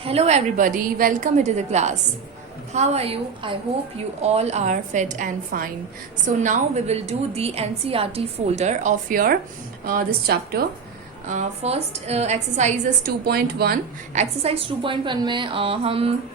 Hello everybody, welcome to the class. How are you? I hope you all are fit and fine. So now we will do the NCERT folder of your this chapter. First exercise is 2.1. Exercise 2.1 में हम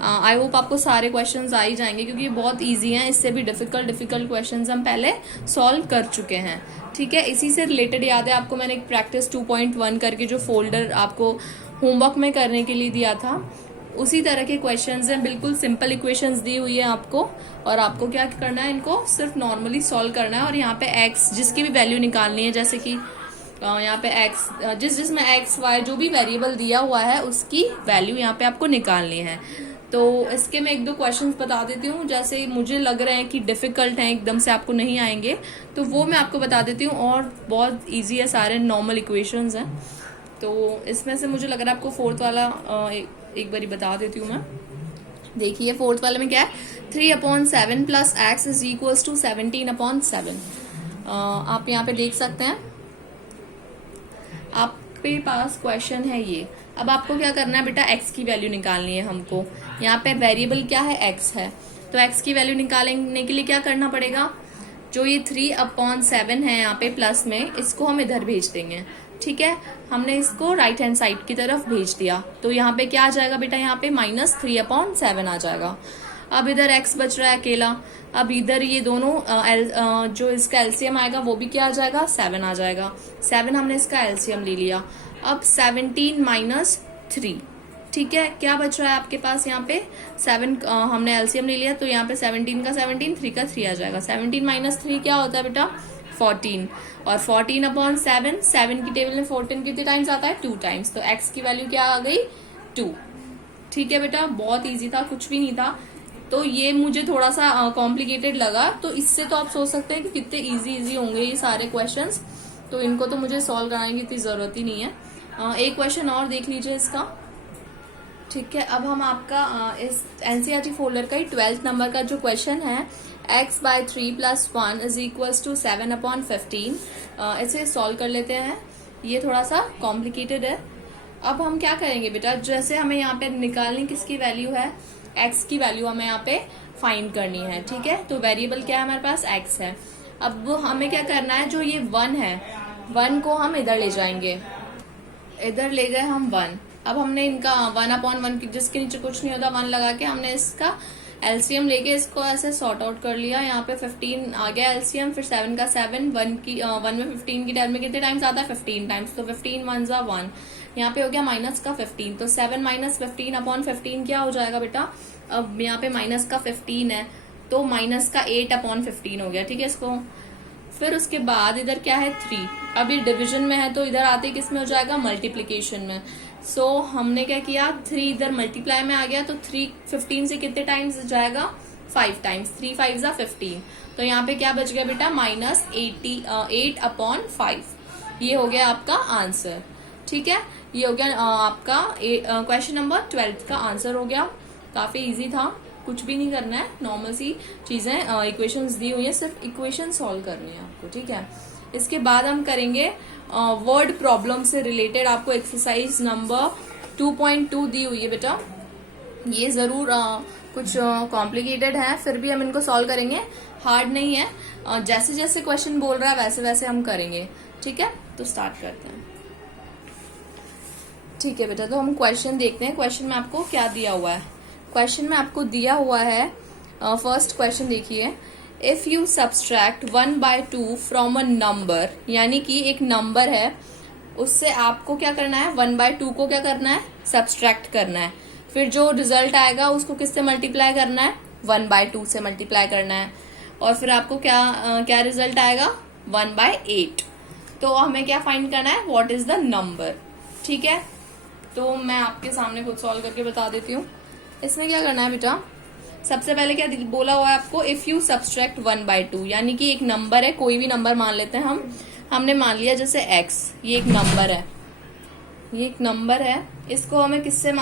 I hope आपको सारे questions आ ही जाएंगे क्योंकि ये बहुत easy हैं. इससे भी डिफिकल्ट क्वेश्चंस हम पहले सॉल्व कर चुके हैं. ठीक है, इसी से रिलेटेड याद है आपको मैंने एक प्रैक्टिस 2.1 करके जो फोल्डर आपको होमवर्क में करने के लिए दिया था, उसी तरह के क्वेश्चंस हैं. बिल्कुल सिंपल इक्वेशंस दी हुई है आपको, और आपको क्या करना है, इनको सिर्फ नॉर्मली सॉल्व करना है. और यहाँ पे एक्स जिसकी भी वैल्यू निकालनी है, जैसे कि यहाँ पे एक्स जिसमें एक्स वाई जो भी वेरिएबल दिया हुआ है उसकी वैल्यू यहाँ पे आपको निकालनी है. तो इसके मैं एक दो क्वेश्चंस बता देती हूँ, जैसे मुझे लग रहे हैं कि डिफिकल्ट हैं, एकदम से आपको नहीं आएंगे, तो वो मैं आपको बता देती हूँ. और बहुत इजी है, सारे नॉर्मल इक्वेशंस हैं. तो इसमें से मुझे लग रहा है आपको फोर्थ वाला एक बारी बता देती हूँ मैं. देखिए फोर्थ वाले में क्या है, 3/7 plus x is equals to 17/7. आप यहाँ पे देख सकते हैं, आपके पास क्वेश्चन है ये. अब आपको क्या करना है बेटा, एक्स की वैल्यू निकालनी है हमको. यहाँ पे वेरिएबल क्या है, एक्स है. तो एक्स की वैल्यू निकालने के लिए क्या करना पड़ेगा, जो ये 3/7 है यहाँ पे प्लस में, इसको हम इधर भेज देंगे. ठीक है, हमने इसको राइट हैंड साइड की तरफ भेज दिया. तो यहाँ पे क्या आ जाएगा बेटा, यहाँ पे -3/7 आ जाएगा. अब इधर x बच रहा है अकेला. अब इधर ये दोनों जो इसका एलसीएम आएगा वो भी क्या आ जाएगा, 7 आ जाएगा. 7 हमने इसका एलसीएम ले लिया. अब 17 - 3. ठीक है, क्या बच रहा है आपके पास यहाँ पे, 7 हमने एलसीएम ले लिया, तो यहाँ पे 17 का 17, 3 का 3 आ जाएगा. 17 - 3 क्या होता है बेटा, 14. और 14/7, 7 की टेबल में 14 कितने टाइम्स आता है, 2 टाइम्स. तो x की वैल्यू क्या आ गई, 2. ठीक है बेटा, बहुत इजी था, कुछ भी नहीं था. तो ये मुझे थोड़ा सा कॉम्प्लिकेटेड लगा, तो इससे तो आप सोच सकते हैं कि कितने इजी होंगे ये सारे क्वेश्चंस. तो इनको तो मुझे सॉल्व कराने की इतनी जरूरत ही नहीं है. एक क्वेश्चन और देख लीजिए इसका. ठीक है, अब हम आपका इस एनसीईआरटी फोल्डर का ही 12th नंबर का जो क्वेश्चन है, x/3 + 1 इज इक्वल्स टू 7/15, इसे सॉल्व कर लेते हैं. ये थोड़ा सा कॉम्प्लिकेटेड है. अब हम क्या करेंगे बेटा, जैसे हमें यहाँ पे निकालनी किसकी वैल्यू है, x की वैल्यू हमें यहाँ पे फाइंड करनी है. ठीक है, तो वेरिएबल क्या है हमारे पास, x है. अब हमें क्या करना है, जो ये 1 है, 1 को हम इधर ले जाएंगे. इधर ले गए हम 1. अब हमने इनका 1/1 जिसके नीचे कुछ नहीं होता 1 लगा के हमने इसका एलसीएम लेके इसको ऐसे सॉर्ट आउट कर लिया. यहाँ पे 15 आ गया एलसीएम, फिर 7 का 7, 1 में 15 की टर्म में कितने टाइम्स आता है, 15 टाइम्स. तो 15 1 = 1. यहाँ पे हो गया माइनस का 15. तो 7 - 15/15 क्या हो जाएगा बेटा, अब यहाँ पे माइनस का 15 है, तो माइनस का 8/15 हो गया. ठीक है, इसको फिर उसके बाद इधर क्या है, 3. अब ये डिवीजन में है, तो इधर आते किस में हो जाएगा, मल्टीप्लीकेशन में. सो हमने क्या किया, 3 इधर मल्टीप्लाई में आ गया, तो 3 15 से कितने टाइम्स जाएगा, 5 टाइम्स. 3 5 = 15. तो यहाँ पे क्या बच गया बेटा, -8/5. ये हो गया आपका आंसर. ठीक है, ये हो गया आपका क्वेश्चन नंबर 12 का आंसर हो गया. काफी इजी था, कुछ भी नहीं करना है, नॉर्मल सी चीजें, इक्वेशंस दी हुई है, सिर्फ इक्वेशन सॉल्व करनी है आपको. ठीक है, इसके बाद हम करेंगे वर्ड प्रॉब्लम से रिलेटेड. आपको एक्सरसाइज नंबर 2.2 दी हुई है बेटा. ये जरूर कुछ कॉम्प्लिकेटेड है, फिर भी हम इनको सॉल्व करेंगे, हार्ड नहीं है. जैसे जैसे क्वेश्चन बोल रहा है वैसे वैसे हम करेंगे. ठीक है, तो स्टार्ट करते हैं. ठीक है बेटा, तो हम क्वेश्चन देखते हैं. क्वेश्चन में आपको क्या दिया हुआ है, क्वेश्चन में आपको दिया हुआ है, फर्स्ट क्वेश्चन देखिए, if you subtract 1/2 from a number, यानी कि एक नंबर है, उससे आपको क्या करना है, 1/2 को क्या करना है, सब्सट्रैक्ट करना है. फिर जो रिजल्ट आएगा उसको किससे मल्टीप्लाई करना है, 1/2 से मल्टीप्लाई करना है. और फिर आपको क्या रिजल्ट आएगा, 1/8. तो हमें क्या फाइंड करना है, व्हाट इज द नंबर. ठीक है, तो मैं आपके सामने खुद सॉल्व करके बता देती हूँ. इसमें क्या करना है बेटा, सबसे पहले क्या बोला हुआ है आपको, इफ यू सब्सट्रैक्ट 1/2, यानी कि एक नंबर है, कोई भी नंबर मान लेते हैं हमने मान लिया जैसे x, ये एक नंबर है, ये एक नंबर है. इसको हमें किससे,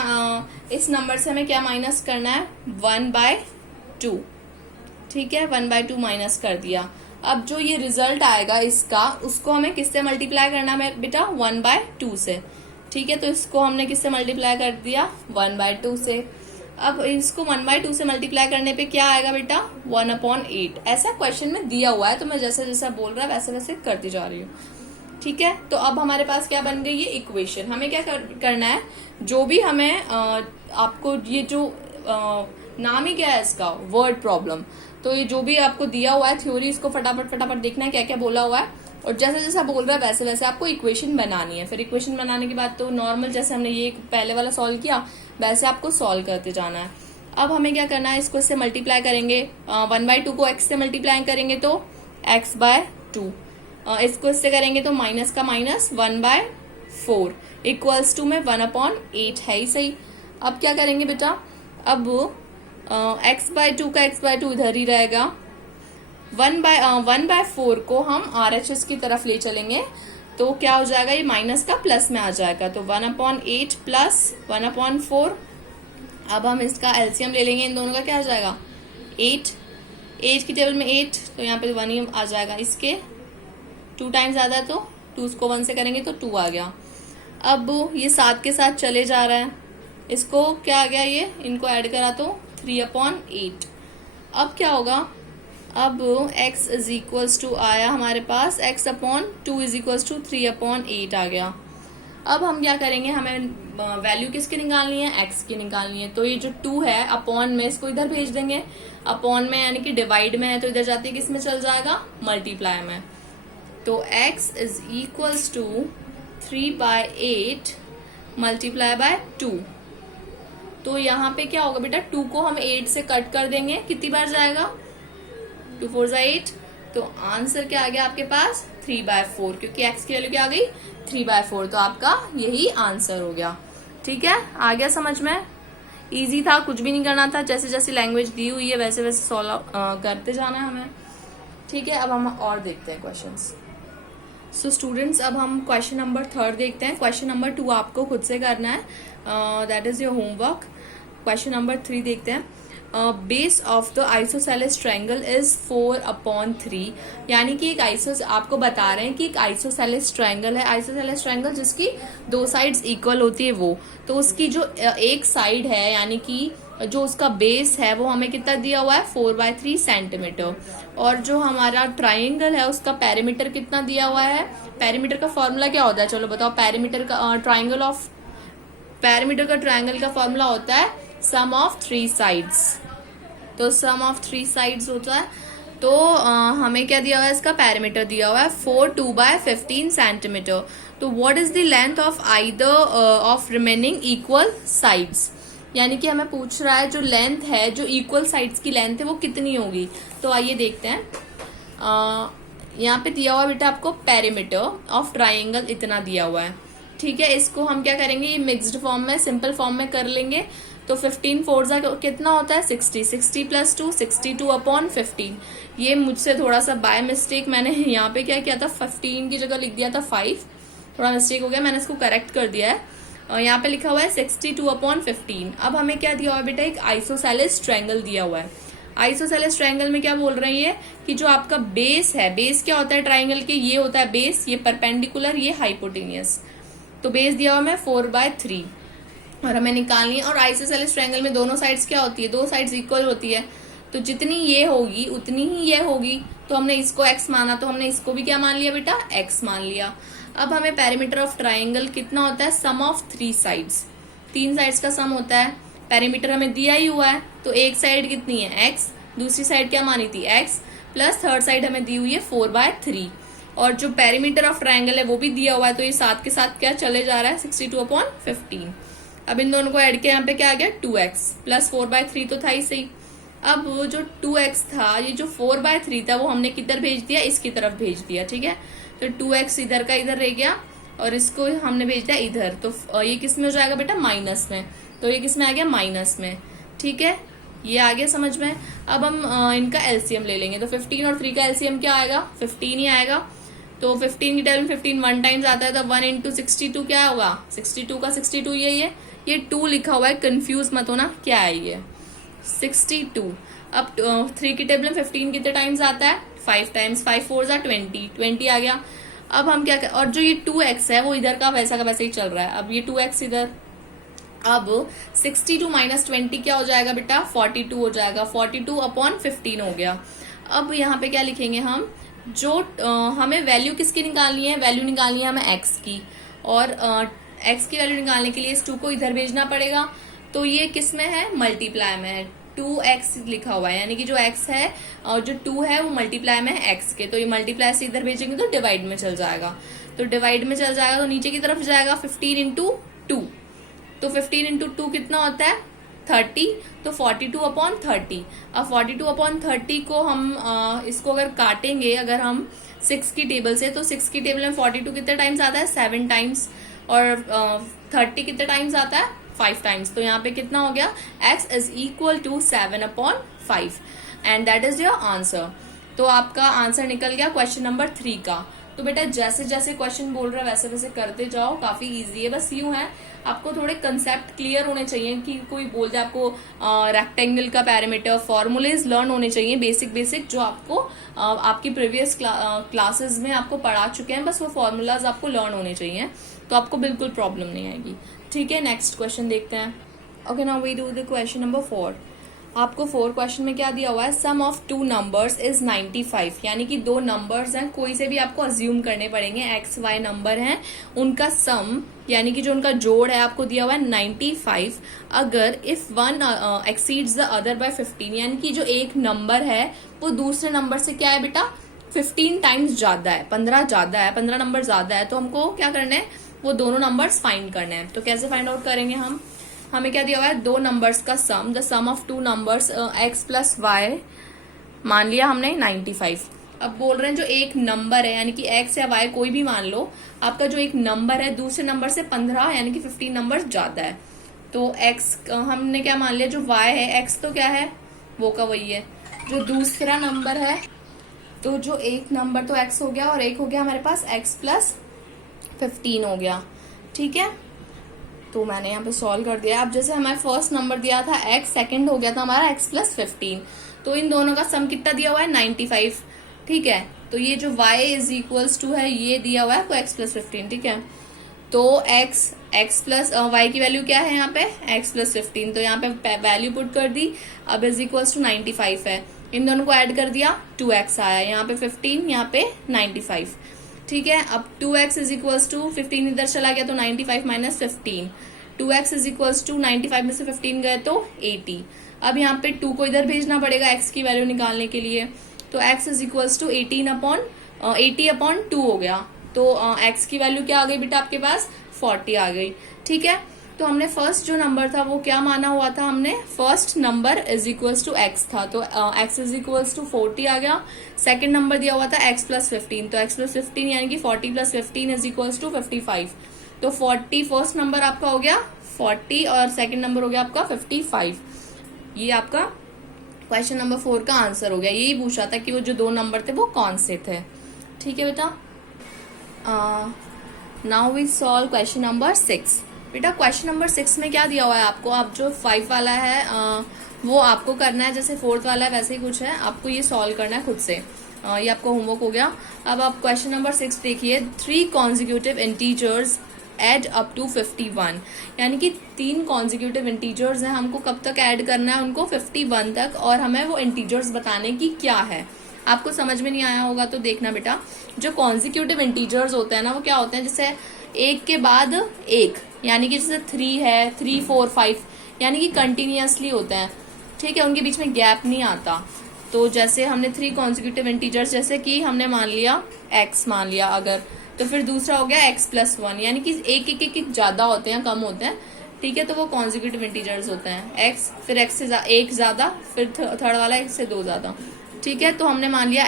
इस नंबर से हमें क्या माइनस करना है, 1/2. ठीक है, 1/2 माइनस कर दिया. अब जो ये रिजल्ट आएगा इसका, उसको हमें किससे मल्टीप्लाई करना है बेटा, 1/2 से. ठीक है, तो इसको हमने किससे मल्टीप्लाई कर दिया, 1/2 से। अब इसको 1/2 से मल्टीप्लाई करने पे क्या आएगा बेटा, 1/8। ऐसा क्वेश्चन में दिया हुआ है, तो मैं जैसा जैसा बोल रहा है वैसे वैसे करती जा रही हूँ। ठीक है, तो अब हमारे पास क्या बन गई ये इक्वेशन। हमें क्या करना है, जो भी हमें आपको ये जो नाम ही क्या है इसका, वर्ड प्रॉब्लम, तो ये जो भी आपको दिया हुआ है थ्योरी, इसको फटाफट फटाफट देखना है क्या क्या बोला हुआ है, और जैसा जैसा बोल रहा है वैसे वैसे आपको इक्वेशन बनानी है। फिर इक्वेशन बनाने के बाद तो नॉर्मल जैसे हमने ये पहले वाला सॉल्व किया वैसे आपको सॉल्व करते जाना है। अब हमें क्या करना है, इसको इससे मल्टीप्लाई करेंगे, 1/2 को x से मल्टीप्लाई करेंगे तो x/2, इसको इससे करेंगे तो माइनस का माइनस 1/4 इक्वल्स टू में 1/8 है ही सही। अब क्या करेंगे बेटा, अब x/2 का x/2 इधर ही रहेगा, 1/4 को हम RHS की तरफ ले चलेंगे तो क्या हो जाएगा, ये माइनस का प्लस में आ जाएगा, तो 1/8 प्लस 1/4। अब हम इसका एलसीएम ले लेंगे, इन दोनों का क्या आ जाएगा, 8 की टेबल में 8, तो यहाँ पे 1 ही आ जाएगा, इसके 2 टाइम्स आता है तो 2 को 1 से करेंगे तो 2 आ गया। अब ये 7 के साथ चले जा रहा है, इसको क्या आ गया, ये इनको ऐड करा तो 3/8। अब क्या होगा, अब x इज इक्वल्स टू आया हमारे पास, x/2 इज इक्वल्स टू 3/8 आ गया। अब हम क्या करेंगे, हमें वैल्यू किसकी निकालनी है, x की निकालनी है, तो ये जो 2 है अपॉन में, इसको इधर भेज देंगे, अपॉन में यानी कि डिवाइड में है तो इधर जाते किस में चल जाएगा, मल्टीप्लाई में। तो x is equals to 3/8 multiply by 2। तो यहाँ पे क्या होगा बेटा, 2 को हम 8 से कट कर देंगे, कितनी बार जाएगा, 2 4 8, तो आंसर क्या आ गया आपके पास, 3/4, क्योंकि x की वैल्यू क्या आ गई, 3/4, तो आपका यही आंसर हो गया। ठीक है, आ गया समझ में, इजी था, कुछ भी नहीं करना था, जैसे जैसे लैंग्वेज दी हुई है वैसे वैसे सॉल्व करते जाना है हमें। ठीक है, अब हम और देखते हैं क्वेश्चंस। सो स्टूडेंट्स, अब हम क्वेश्चन नंबर 3 देखते हैं। क्वेश्चन नंबर 2 आपको खुद से करना है, that is your homework. Question number 3 देखते हैं। Base of the isosceles triangle is 4/3, यानी कि एक आपको बता रहे हैं कि एक आइसोसेलेस ट्रायंगल है, आइसोसेलेस ट्रायंगल जिसकी 2 साइड्स इक्वल होती है वो, तो उसकी जो एक साइड है यानी कि जो उसका बेस है वो हमें कितना दिया हुआ है, 4/3 सेंटीमीटर, और जो हमारा ट्रायंगल है उसका पेरीमीटर कितना दिया हुआ है। पेरीमीटर का फॉर्मूला क्या होता है, चलो बताओ, पेरीमीटर का ट्रायंगल का फॉर्मूला होता है सम ऑफ 3 साइड्स, तो सम ऑफ 3 साइड्स होता है। तो हमें क्या दिया हुआ है, इसका पेरीमीटर दिया हुआ है 4/2/15 सेंटीमीटर। तो what is the length of either of remaining equal sides, यानी कि हमें पूछ रहा है जो लेंथ है, जो इक्वल साइड्स की लेंथ है वो कितनी होगी। तो आइए देखते हैं, यहाँ पे दिया हुआ बेटा आपको पेरीमीटर ऑफ ट्राइंगल इतना दिया हुआ है। ठीक है, इसको हम क्या करेंगे, ये मिक्स्ड फॉर्म में, सिंपल फॉर्म में कर लेंगे। तो 15 4 कितना होता है, 60, 60 + 2 62/15। ये मुझसे थोड़ा सा बाय मिस्टेक मैंने यहाँ पे क्या किया था, 15 की जगह लिख दिया था 5, थोड़ा मिस्टेक हो गया, मैंने इसको करेक्ट कर दिया है। यहाँ पे लिखा हुआ है 62/15। अब हमें क्या दिया हुआ है बेटा, एक आइसोसेलेस ट्रायंगल दिया हुआ है। आइसोसेलेस ट्रायंगल में क्या बोल रही है कि जो आपका बेस है, बेस क्या होता है ट्रायंगल के, ये होता है बेस, ये परपेंडिकुलर, ये हाइपोटेनियस। तो बेस दिया हुआ है 4/3 और हमें निकालनी है। और आइसोसेलेस ट्रायंगल में दोनों साइड्स क्या होती है, 2 साइड्स इक्वल होती है, तो जितनी ये होगी उतनी ही ये होगी। तो हमने इसको x माना, तो हमने इसको भी क्या मान लिया बेटा, x मान लिया। अब हमें पेरीमीटर ऑफ ट्रायंगल कितना होता है, सम ऑफ 3 साइड्स, 3 साइड्स का सम होता है। पेरीमीटर हमें दिया ही हुआ है, तो एक साइड कितनी है x, दूसरी साइड क्या मानी थी x, प्लस थर्ड साइड हमें दी हुई है 4/3, और जो पेरीमीटर ऑफ ट्रायंगल है वो भी दिया हुआ है, तो ये साथ के साथ क्या चले जा रहा है, 62/15। अब इन दोनों को ऐड किया, यहाँ पे क्या आ गया, 2x प्लस 4/3 तो था ही सही। अब वो जो 2x था, ये जो 4/3 था वो हमने किधर भेज दिया, इसकी तरफ भेज दिया। ठीक है, तो 2x इधर का इधर रह गया और इसको हमने भेज दिया इधर, तो ये किस में हो जाएगा बेटा, माइनस में। तो ये किस में आ गया, माइनस में। ठीक है, ये आ गया समझ में। अब हम इनका एलसीएम ले लेंगे, तो 15 और 3 का एलसीएम क्या आएगा, 15 ही आएगा। तो 15 की टेबल में 15 1 टाइम्स आता है, तो 1 × 62 क्या होगा, 62 का 62 ये 2 लिखा हुआ है, कंफ्यूज मत होना, क्या है ये 62। अब 3 की टेबल में 15 कितने टाइम्स आता है, 5 टाइम्स, 5 4 = 20 आ गया। अब हम क्या कर, और जो ये 2x है वो इधर का वैसे ही चल रहा है। अब ये 2x इधर, अब 62 माइनस 20 क्या हो जाएगा बेटा, 42 हो जाएगा। 42 अपॉन 15 हो गया। अब यहाँ पे क्या लिखेंगे हम, जो हमें वैल्यू किसकी निकालनी है, वैल्यू निकालनी है हमें x की, और x की वैल्यू निकालने के लिए इस 2 को इधर भेजना पड़ेगा। तो ये किस में है, मल्टीप्लाई में है, 2x लिखा हुआ है, यानी कि जो x है और जो 2 है वो मल्टीप्लाई में है x के, तो ये मल्टीप्लाई से इधर भेजेंगे तो डिवाइड में चल जाएगा। तो डिवाइड में चल जाएगा तो नीचे की तरफ जाएगा 15 इंटू 2, तो 15 इंटू 2 कितना होता है 30, तो 42 अपॉन 30। अब 42 अपॉन 30 को हम इसको अगर काटेंगे अगर हम 6 की टेबल से, तो 6 की टेबल में 42 कितने टाइम्स आता है, 7 टाइम्स, और 30 कितने टाइम्स आता है, 5 टाइम्स। तो यहाँ पे कितना हो गया, x is equal to 7 upon 5 and that is your answer. तो आपका आंसर निकल गया क्वेश्चन नंबर 3 का। तो बेटा जैसे जैसे क्वेश्चन बोल रहा है वैसे वैसे करते जाओ, काफी इजी है। बस यूं है, आपको थोड़े कंसेप्ट क्लियर होने चाहिए कि कोई बोल जाए आपको रेक्टेंगल का पैरामीटर, फॉर्मूलेज लर्न होने चाहिए बेसिक बेसिक, जो आपको आपकी प्रीवियस क्लासेस में आपको पढ़ा चुके हैं। बस वो फॉर्मूलाज आपको लर्न होने चाहिए, तो आपको बिल्कुल प्रॉब्लम नहीं आएगी। ठीक है, नेक्स्ट क्वेश्चन देखते हैं। Okay, now we do the question number 4। आपको 4 क्वेश्चन में क्या दिया हुआ है, सम ऑफ 2 नंबर्स इज 95, यानी कि 2 नंबर्स हैं, कोई से भी आपको अज्यूम करने पड़ेंगे, एक्स वाई नंबर हैं, उनका सम यानी कि जो उनका जोड़ है आपको दिया हुआ है 95। अगर if one exceeds the other by 15, यानी कि जो एक नंबर है वो दूसरे नंबर से क्या है बेटा, 15 टाइम्स ज्यादा है, 15 ज्यादा है, 15 नंबर ज्यादा है, तो हमको क्या करना है, वो दोनों नंबर्स फाइंड करने हैं। तो कैसे फाइंड आउट करेंगे हम, हमें क्या दिया हुआ है, 2 नंबर्स का sum, the sum of 2 numbers x plus Y, मान लिया हमने 95। अब बोल रहे हैं जो एक नंबर है, यानी कि x या y कोई भी मान लो, आपका जो एक नंबर है दूसरे नंबर से 15 यानी कि 15 नंबर ज्यादा है। तो x हमने क्या मान लिया, जो y है, x तो क्या है वो का वही है, जो दूसरा नंबर है, तो जो एक नंबर तो x हो गया और एक हो गया हमारे पास x प्लस 15 हो गया। ठीक है, तो मैंने यहाँ पे सॉल्व कर दिया। अब जैसे हमारा फर्स्ट नंबर दिया था x, सेकंड हो गया था हमारा x प्लस 15, तो इन दोनों का सम कितना दिया हुआ है 95। ठीक है, तो ये जो y इज इक्वल्स टू है ये दिया हुआ है आपको x प्लस 15। ठीक है, तो x प्लस y की वैल्यू क्या है यहाँ पे, x प्लस 15, तो यहाँ पे वैल्यू पुट कर दी। अब इज इक्वल्स टू 95 है, इन दोनों को ऐड कर दिया, 2x आया, यहाँ पे 15, यहाँ पे 95। ठीक है, अब 2x इज इक्वल्स टू 15 इधर चला गया तो 95 minus 15, 2x is equals to 95 में से 15 गए तो 80। अब यहाँ पे 2 को इधर भेजना पड़ेगा x की वैल्यू निकालने के लिए, तो x is equals to 80 upon 2 हो गया। तो x की वैल्यू क्या आ गई बेटा आपके पास, 40 आ गई। ठीक है, तो हमने फर्स्ट जो नंबर था वो क्या माना हुआ था, हमने first number is equals to x था, तो x इज इक्वल्स टू 40 आ गया। सेकंड नंबर दिया हुआ था x प्लस 15, तो x प्लस 15 यानी कि 40 प्लस 15 इज इक्वल्स टू 55। तो 40 फर्स्ट नंबर आपका हो गया 40 और सेकंड नंबर हो गया आपका 55। ये आपका क्वेश्चन नंबर 4 का आंसर हो गया। यही पूछा था कि वो जो 2 नंबर थे वो कौन से थे। ठीक है बेटा, now we solve question number 6। बेटा क्वेश्चन नंबर 6 में क्या दिया हुआ है आपको, आप जो 5 वाला है वो आपको करना है, जैसे 4th वाला है वैसे ही कुछ है, आपको ये सॉल्व करना है खुद से। ये आपका होमवर्क हो गया। अब आप क्वेश्चन नंबर 6 देखिए, 3 consecutive integers add up to 51, यानी कि 3 कॉन्जिक्यूटिव इंटीजर्स हैं, हमको कब तक ऐड करना है उनको 51 तक, और हमें वो इंटीजर्स बताने की क्या है। आपको समझ में नहीं आया होगा तो देखना बेटा, जो कॉन्जिक्यूटिव इंटीजर्स होते हैं ना वो क्या होते हैं, जैसे एक के बाद एक, यानी कि जैसे 3 है, 3 4 5, यानी कि कंटिन्यूअसली होते हैं। ठीक है, उनके बीच में गैप नहीं आता। तो जैसे हमने 3 कॉन्जिक्यूटिव इंटीजर्स, जैसे कि हमने मान लिया x मान लिया अगर, तो फिर दूसरा हो गया x प्लस 1, यानी कि एक ज्यादा होते हैं कम होते हैं। ठीक है, तो वो कॉन्जिक्यूटिव इंटीजर्स होते हैं, x फिर x से एक ज्यादा, फिर थर्ड वाला x से 2 ज्यादा। ठीक है, तो हमने मान लिया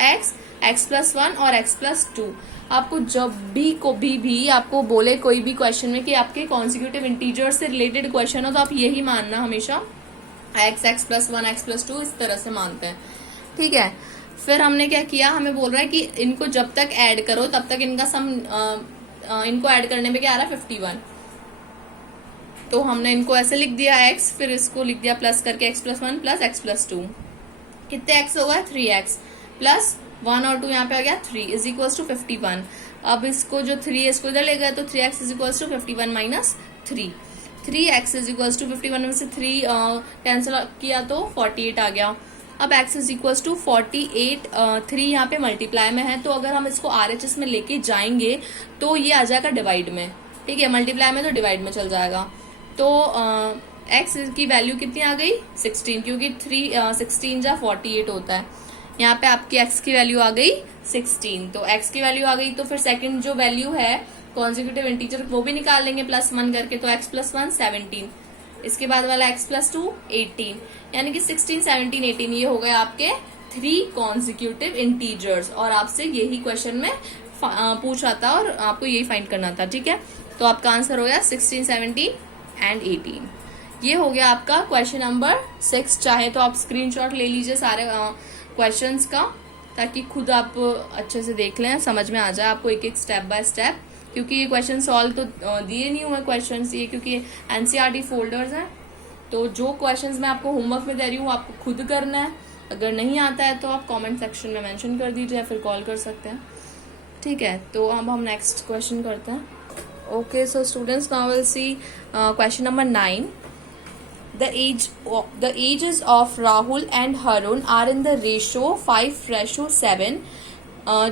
x प्लस 1 और x प्लस 2। आपको जब भी कभी भी आपको बोले कोई भी क्वेश्चन में कि आपके कॉन्जिक्यूटिव इंटीजर से रिलेटेड क्वेश्चन हो, तो आप यही मानना हमेशा, x प्लस 1 x प्लस 2 इस तरह से मानते हैं। ठीक है, फिर हमने क्या किया, हमें बोल रहा है कि इनको जब तक ऐड करो तब तक इनका सम, इनको ऐड करने में क्या आ रहा है 51। तो हमने इनको ऐसे लिख दिया x, फिर इसको लिख दिया प्लस करके x plus 1 plus x plus 2, कितने x हो गया 3x प्लस 1 और 2 यहाँ पे आ गया 3 इज इक्वल टू 51। अब इसको जो 3 है इसको इधर ले गए तो 3x is equals to 51 minus 3। 3x is equals to 51 में से 3 कैंसिल किया तो 48 आ गया। अब x इज इक्वल्स टू 48, 3 यहाँ पे मल्टीप्लाई में है, तो अगर हम इसको RHS में लेके जाएंगे तो ये आ जाएगा डिवाइड में, ठीक है, मल्टीप्लाई में तो डिवाइड में चल जाएगा। तो x की वैल्यू कितनी आ गई 16, क्योंकि 16 जा 48 होता है। यहाँ पे आपकी x की वैल्यू आ गई 16, तो x की वैल्यू आ गई तो फिर सेकंड जो वैल्यू है कॉन्जिक्यूटिव इंटीजर वो भी निकाल लेंगे +1 करके, तो x + 1 17, इसके बाद वाला x + 2 18, यानी कि 16 17 18 ये हो गए आपके 3 कॉन्जिक्यूटिव इंटीजर्स। और आपसे यही क्वेश्चन में पूछ रहा था और आपको यही फाइंड करना था, ठीक है। तो आपका आंसर हो गया 16 17 एंड 18। ये हो गया आपका क्वेश्चन नंबर 6। चाहे तो आप स्क्रीनशॉट ले लीजिए सारे क्वेश्चंस का, ताकि खुद आप अच्छे से देख लें, समझ में आ जाए आपको एक एक स्टेप बाय स्टेप, क्योंकि ये क्वेश्चन सॉल्व तो दिए नहीं हुए क्वेश्चंस ये, क्योंकि एनसीईआरटी फोल्डर्स हैं। तो जो क्वेश्चंस मैं आपको होमवर्क में दे रही हूँ आपको खुद करना है। अगर नहीं आता है तो आप कमेंट सेक्शन में मेंशन कर दीजिए या फिर कॉल कर सकते हैं, ठीक है। तो अब हम नेक्स्ट क्वेश्चन करते हैं। Okay, so students, now will see question number 9। The ages of Rahul and Harun are in the ratio 5:7।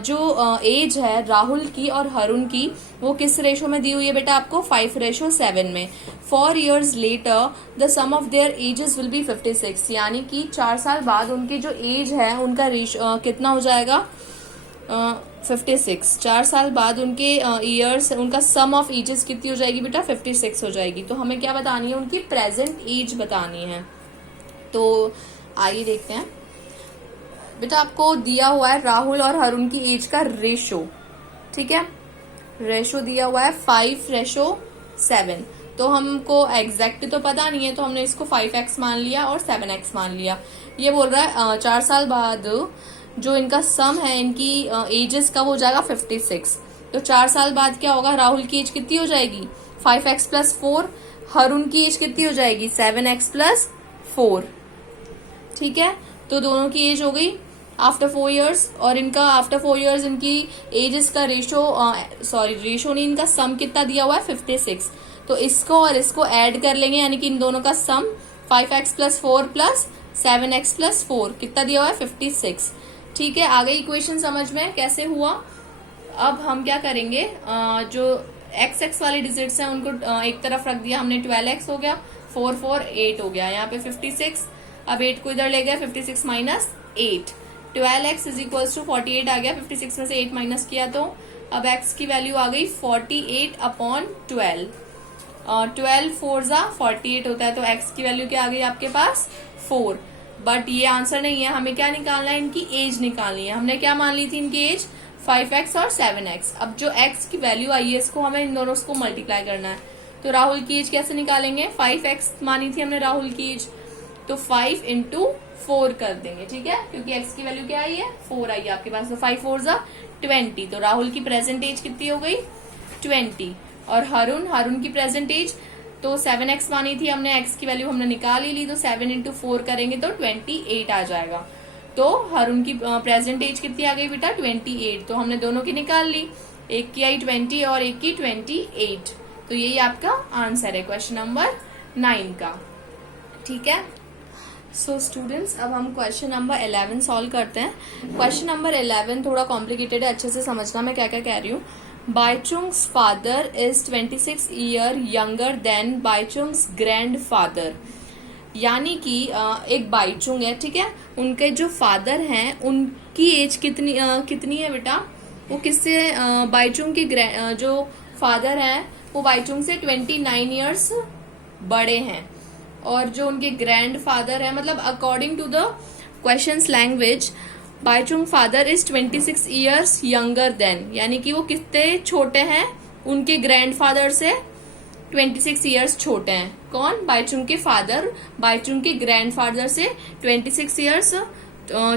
जो एज है राहुल की और हरुण की वो किस रेशो में दी हुई है बेटा आपको 5:7 में। 4 years later the sum of their ages will be 56, यानी कि 4 साल बाद उनकी जो एज है उनका रेशो कितना हो जाएगा 56। 4 साल बाद उनके ईयर्स उनका सम ऑफ एजेस कितनी हो जाएगी बेटा 56 हो जाएगी। तो हमें क्या बतानी है उनकी प्रेजेंट एज बतानी है। तो आइए देखते हैं बेटा, आपको दिया हुआ है राहुल और हरुण की एज का रेशो, ठीक है। रेशो दिया हुआ है 5:7। तो हमको एग्जैक्ट तो पता नहीं है, तो हमने इसको 5x मान लिया और 7x मान लिया। ये बोल रहा है 4 साल बाद जो इनका सम है इनकी एजेस का वो हो जाएगा 56। तो 4 साल बाद क्या होगा, राहुल की एज कितनी हो जाएगी 5x + 4, हरुण की एज कितनी हो जाएगी 7x + 4, ठीक है। तो दोनों की एज हो गई आफ्टर 4 years, और इनका आफ्टर 4 years इनकी एजेस का रेशो रेशो नहीं, इनका सम कितना दिया हुआ है 56। तो इसको और इसको ऐड कर लेंगे, यानी कि इन दोनों का सम 5x + 4 + 7x + 4 कितना दिया हुआ है 56, ठीक है। आ गई इक्वेशन समझ में कैसे हुआ। अब हम क्या करेंगे, जो x वाले डिजिट्स हैं उनको एक तरफ रख दिया हमने, 12x हो गया, 4 4 8 हो गया, यहाँ पे 56। अब 8 को इधर ले गए, 56 minus 8, 12x is equals to 48 आ गया। 56 में से 8 माइनस किया तो अब x की वैल्यू आ गई 48/12। 12 4 जा 48 होता है, तो x की वैल्यू क्या आ गई आपके पास 4। बट ये आंसर नहीं है, हमें क्या निकालना है, इनकी एज निकालनी है। हमने क्या मान ली थी इनकी एज 5x और 7x। अब जो x की वैल्यू आई है इसको हमें इन दोनों को मल्टीप्लाई करना है। तो राहुल की एज कैसे निकालेंगे, 5x मानी थी हमने राहुल की एज, तो 5 × 4 कर देंगे, ठीक है, क्योंकि x की वैल्यू क्या आई है 4 आई है आपके पास। तो 5 4 जा 20, तो राहुल की प्रेजेंट एज कितनी हो गई 20। और हरुण की प्रेजेंट एज तो 7x मानी थी हमने, x की वैल्यू हमने निकाल ही ली, तो 7 × 4 करेंगे तो 28 आ जाएगा। तो हरुण की प्रेजेंट एज कितनी आ गई बेटा 28। तो हमने दोनों की निकाल ली, एक की आई 20 और एक की 28। तो यही आपका आंसर है क्वेश्चन नंबर 9 का, ठीक है। सो स्टूडेंट्स, अब हम क्वेश्चन नंबर 11 सॉल्व करते हैं। क्वेश्चन नंबर 11 थोड़ा कॉम्प्लिकेटेड है, अच्छे से समझना मैं क्या क्या कह रही हूँ। Bhaichung's father is 26 year younger than Bhaichung's grandfather, यानी कि एक बाइचुंग है, ठीक है, उनके जो फादर हैं उनकी एज कितनी है बेटा, वो किससे बाइचुंग की जो फादर हैं वो बाइचुंग से 29 ईयर्स बड़े हैं, और जो उनके ग्रैंड फादर है, मतलब according to the questions language Bhaichung father is 26 years younger than, यानी कि वो कितने छोटे हैं उनके ग्रैंडफादर से 26 ईयर्स छोटे हैं। कौन, बाइचुंग के फादर बाइचुंग के ग्रैंडफादर से 26 ईयर्स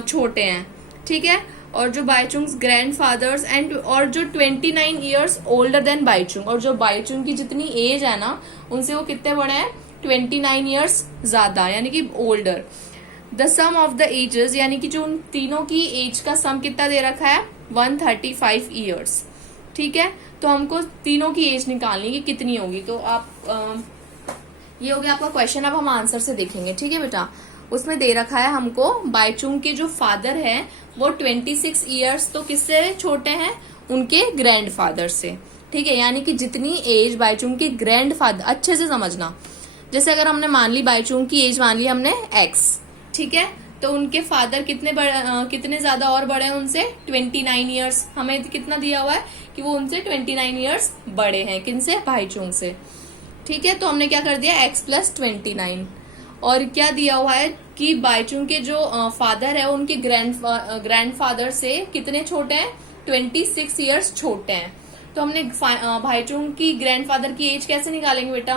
छोटे हैं, ठीक है। और जो बाइचुंग्स ग्रैंडफादर्स और जो 29 ईयर्स ओल्डर देन बाइचुंग, और जो बाइचुंग की जितनी एज है ना उनसे वो कितने बड़े हैं 29 ईयर्स ज्यादा, यानी कि older. The sum of the ages, यानी कि जो उन तीनों की एज का सम कितना दे रखा है 135 ईयर्स, ठीक है। तो हमको तीनों की एज निकालनी है कि कितनी होगी। तो आप ये हो गया आपका क्वेश्चन। अब हम आंसर से देखेंगे, ठीक है बेटा। उसमें दे रखा है हमको बाईचुंग के जो फादर है वो 26 ईयर्स तो किससे छोटे हैं, उनके ग्रैंड फादर से, ठीक है। यानी कि जितनी एज बाईचुंग के ग्रैंड फादर, अच्छे से समझना, जैसे अगर हमने मान ली बाईचुंग की एज मान ली हमने x, ठीक है, तो उनके फादर कितने ज्यादा और बड़े हैं उनसे, 29 ईयर्स। हमें कितना दिया हुआ है कि वो उनसे 29 ईयर्स बड़े हैं, किनसे, बाईचुंग से, ठीक है। तो हमने क्या कर दिया, x + 29। और क्या दिया हुआ है कि बाईचुंग के जो फादर है उनके ग्रैंड फादर से कितने छोटे हैं, 26 ईयर्स छोटे हैं। तो हमने बाईचुंग की ग्रैंडफादर की एज कैसे निकालेंगे बेटा,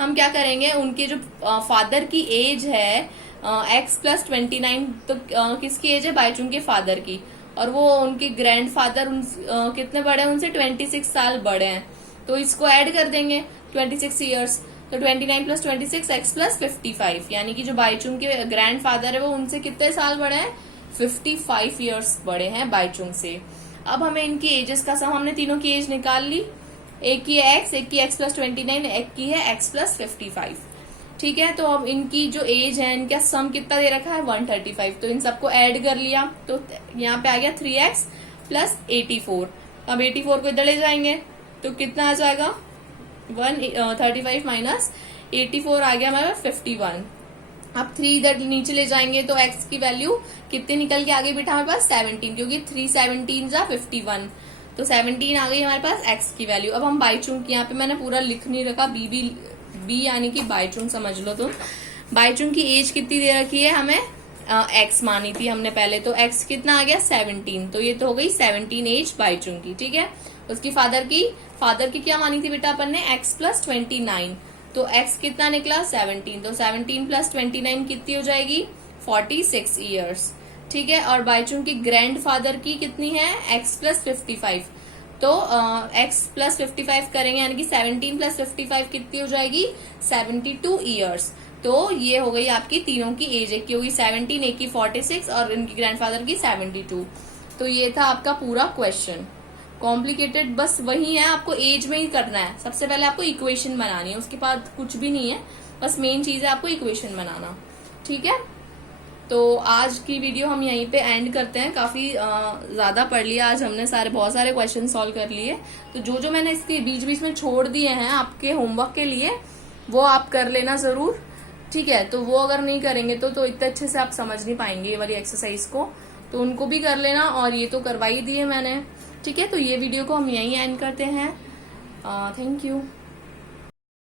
हम क्या करेंगे, उनके जो फादर की एज है x + 29, तो किसकी एज है, बाईचुंग के फादर की, और वो उनके ग्रैंडफादर कितने बड़े हैं उनसे, 26 साल बड़े हैं। तो इसको ऐड कर देंगे 26 ईयर्स, तो 29 + 26 x + 55, यानी कि जो बाईचुंग के ग्रैंडफादर है वो उनसे कितने साल बड़े हैं, 55 ईयर्स बड़े हैं बाईचुंग से। अब हमें इनकी एजेस का सम, हमने तीनों की एज निकाल ली, एक की है x, एक की x + 29, एक की है x + 55, ठीक है। तो अब इनकी जो एज है, इनका सम कितना दे रखा है, 135। तो इन सबको ऐड कर लिया, तो यहाँ पे आ गया 3x + 84। अब 84 को इधर ले जाएंगे तो कितना आ जाएगा, 135 - 84 आ गया हमारे 51। अब 3 इधर नीचे ले जाएंगे तो x की वैल्यू कितनी निकल के आ गई बेटा हमारे पास, 17, क्योंकि 3 17 जा 51, तो 17 आ गई हमारे पास x की वैल्यू। अब हम बाईचुंग, यहाँ पे मैंने पूरा लिख नहीं रखा, बी यानी कि बाईचुंग समझ लो। तो बाईचुंग की एज कितनी दे रखी है हमें, x मानी थी हमने पहले, तो x कितना आ गया, 17, तो ये तो हो गई 17 एज बाईचुंग की, ठीक है। उसकी फादर की क्या मानी थी बेटा अपन ने, x + 29, तो x कितना निकला, 17, तो 17 + 29 कितनी हो जाएगी, 46 ईयर्स, ठीक है। और बाईचुंग की ग्रैंडफादर की कितनी है, x + 55, तो x + 55 करेंगे, यानी कि 17 + 55 कितनी हो जाएगी, 72 ईयर्स। तो ये हो गई आपकी तीनों की एज, एक की होगी 17, एक की 46 और इनकी ग्रैंडफादर की 72। तो ये था आपका पूरा क्वेश्चन। कॉम्प्लिकेटेड बस वही है, आपको एज में ही करना है। सबसे पहले आपको इक्वेशन बनानी है, उसके बाद कुछ भी नहीं है, बस मेन चीज है आपको इक्वेशन बनाना, ठीक है। तो आज की वीडियो हम यहीं पे एंड करते हैं। काफी ज्यादा पढ़ लिया आज हमने, बहुत सारे क्वेश्चन सॉल्व कर लिए। तो जो मैंने इसके बीच बीच में छोड़ दिए हैं आपके होमवर्क के लिए, वो आप कर लेना जरूर, ठीक है। तो वो अगर नहीं करेंगे तो इतने अच्छे से आप समझ नहीं पाएंगे ये वाली एक्सरसाइज को, तो उनको भी कर लेना। और ये तो करवा ही दिए मैंने, ठीक है। तो ये वीडियो को हम यहीं एंड करते हैं। Thank you.